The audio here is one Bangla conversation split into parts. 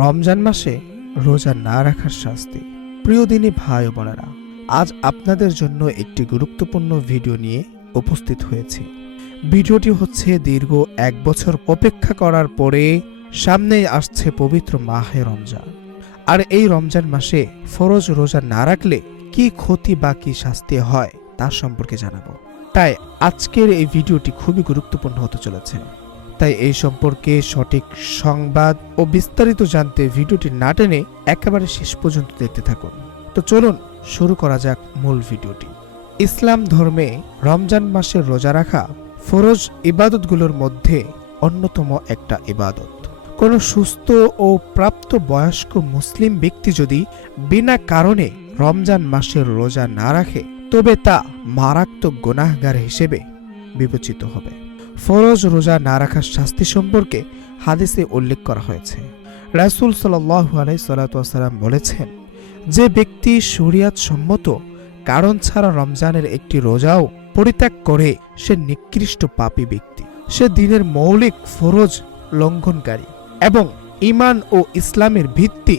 রমজান মাসে রোজা না রাখার শাস্তি। প্রিয় দিনী ভাই বোনেরা, আজ আপনাদের জন্য একটি গুরুত্বপূর্ণ ভিডিও নিয়ে উপস্থিত হয়েছি। ভিডিওটি হচ্ছে দীর্ঘ এক বছর অপেক্ষা করার পরে সামনেই আসছে পবিত্র মাহে রমজান। আর এই রমজান মাসে ফরজ রোজা না রাখলে কি ক্ষতি বা কি শাস্তি হয় তার সম্পর্কে জানাব। তাই আজকের এই ভিডিওটি খুবই গুরুত্বপূর্ণ হতে চলেছে। তাই এই সম্পর্কে সঠিক সংবাদ ও বিস্তারিত জানতে ভিডিওটি না টেনে একেবারে শেষ পর্যন্ত দেখতে থাকুন। তো চলুন, শুরু করা যাক মূল ভিডিওটি। ইসলাম ধর্মে রমজান মাসে রোজা রাখা ফরজ ইবাদতগুলোর মধ্যে অন্যতম একটা ইবাদত। কোনো সুস্থ ও প্রাপ্ত বয়স্ক মুসলিম ব্যক্তি যদি বিনা কারণে রমজান মাসের রোজা না রাখে, তবে তা মারাত্মক গুনাহগার হিসেবে বিবেচিত হবে। ফরজ রোজা না রাখার শাস্তি সম্পর্কে হাদিসে উল্লেখ করা হয়েছে। রাসুল সাল্লাম বলেছেন, যে ব্যক্তি শরিয়াত সম্মত, কারণ ছাড়া রমজানের একটি রোজাও পরিত্যাগ করে, সে নিকৃষ্ট পাপী ব্যক্তি। সে দিনের মৌলিক ফরজ লঙ্ঘনকারী এবং ইমান ও ইসলামের ভিত্তি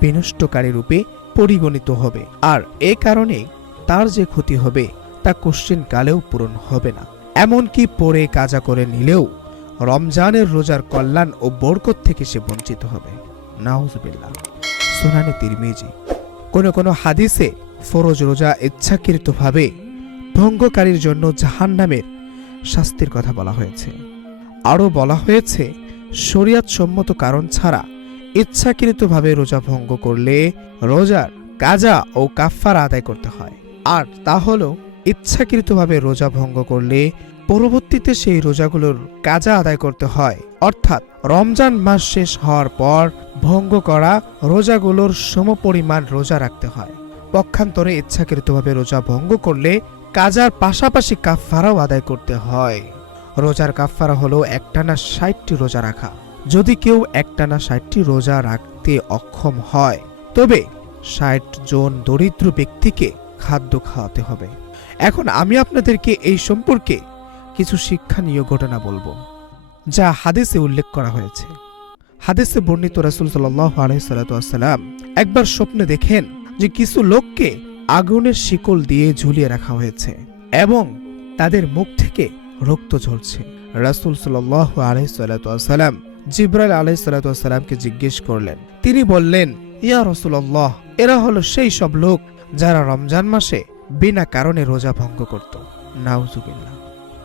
বিনষ্টকারী রূপে পরিগণিত হবে। আর এ কারণে তার যে ক্ষতি হবে, তা কোশ্চিন কালেও পূরণ হবে না। এমনকি পরে কাজা করে নিলেও রমজানের রোজার কল্যাণ ও বরকত থেকে সে বঞ্চিত হবে। নাউজুবিল্লাহ। সোনানে তিরমিজি। কোনো কোনো হাদিসে ফরজ রোজা ইচ্ছাকৃতভাবে ভঙ্গকারীর জন্য জাহান্নামের শাস্তির কথা বলা হয়েছে। আরও বলা হয়েছে, শরিয়াত সম্মত কারণ ছাড়া ইচ্ছাকৃতভাবে রোজা ভঙ্গ করলে রোজার কাজা ও কাফফার আদায় করতে হয়। আর তা হলো ইচ্ছাকৃতভাবে রোজা ভঙ্গ করলে পরবর্তীতে সেই রোজাগুলোর কাজা আদায় করতে হয়। অর্থাৎ রমজান মাস শেষ হওয়ার পর ভঙ্গ করা রোজাগুলোর সমপরিমাণ রোজা রাখতে হয়। পক্ষান্তরে ইচ্ছাকৃতভাবে রোজা ভঙ্গ করলে কাজার পাশাপাশি কাফফারাও আদায় করতে হয়। রোজার কাফফারা হলো একটানা ষাটটি রোজা রাখা। যদি কেউ একটানা ষাটটি রোজা রাখতে অক্ষম হয়, তবে ষাট জন দরিদ্র ব্যক্তিকে খাদ্য খাওয়াতে হবে। এখন আমি আপনাদেরকে এই সম্পর্কে কিছু শিক্ষণীয় ঘটনা বলব, যা হাদিসে উল্লেখ করা হয়েছে। হাদিসে বর্ণিত রাসুল সাল্লাম একবার স্বপ্নে দেখেন যে কিছু লোককে আগুনের শিকল দিয়ে ঝুলিয়ে রাখা হয়েছে এবং তাদের মুখ থেকে রক্ত ঝরছে। রাসুল সাল্লাহ আলহিসাল্লাম জিব্রাইল আলহিসাল্লামকে জিজ্ঞেস করলেন। তিনি বললেন, ইয়া রসুল্লাহ এরা হলো সেই সব লোক যারা রমজান মাসে বিনা কারণে রোজা ভঙ্গ করত। নাউজুবিল্লাহ।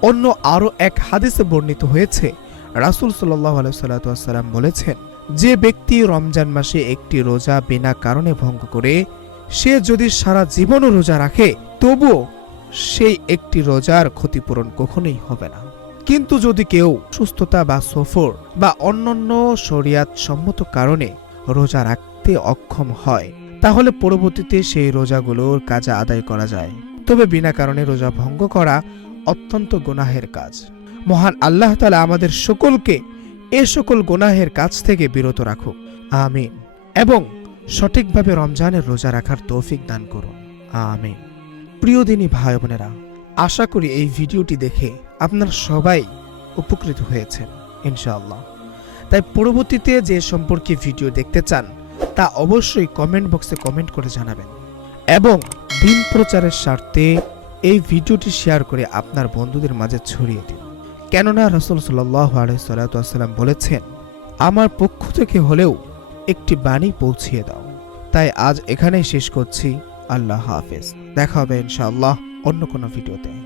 অন্য আরও এক হাদিসে বর্ণিত হয়েছে, রাসুল সাল্লাহ আলাইসাল্লাম বলেছেন, যে ব্যক্তি রমজান মাসে একটি রোজা বিনা কারণে ভঙ্গ করে, সে যদি সারা জীবনও রোজা রাখে, তবুও সেই একটি রোজার ক্ষতিপূরণ কখনোই হবে না। কিন্তু যদি কেউ সুস্থতা বা সফর বা অন্যান্য শরিয়াত সম্মত কারণে রোজা রাখতে অক্ষম হয় তাহলে পরবর্তীতে সেই রোজাগুলোর কাজা আদায় করা যায়। তবে বিনা কারণে রোজা ভঙ্গ করা অত্যন্ত গুনাহের কাজ। মহান আল্লাহ তালা আমাদের সকলকে এ সকল গুনাহের কাজ থেকে বিরত রাখুক। আমিন। এবং সঠিকভাবে রমজানের রোজা রাখার তৌফিক দান করুন। আমিন। প্রিয় দিনী ভাই বোনেরা, আশা করি এই ভিডিওটি দেখে আপনারা সবাই উপকৃত হয়েছেন, ইনশাআল্লাহ। তাই পরবর্তীতে যে সম্পর্কে ভিডিও দেখতে চান তা অবশ্যই কমেন্ট বক্সে কমেন্ট করে জানাবেন। এবং দিন প্রচারের স্বার্থে এই ভিডিওটি শেয়ার করে আপনার বন্ধুদের মাঝে ছড়িয়ে দিন। কেননা রসুল সাল্লাহ আলহিসাল্লাম বলেছেন, আমার পক্ষ থেকে হলেও একটি বাণী পৌঁছিয়ে দাও। তাই আজ এখানেই শেষ করছি। আল্লাহ হাফেজ। দেখা হবে ইনশাআল্লাহ অন্য কোনো ভিডিওতে।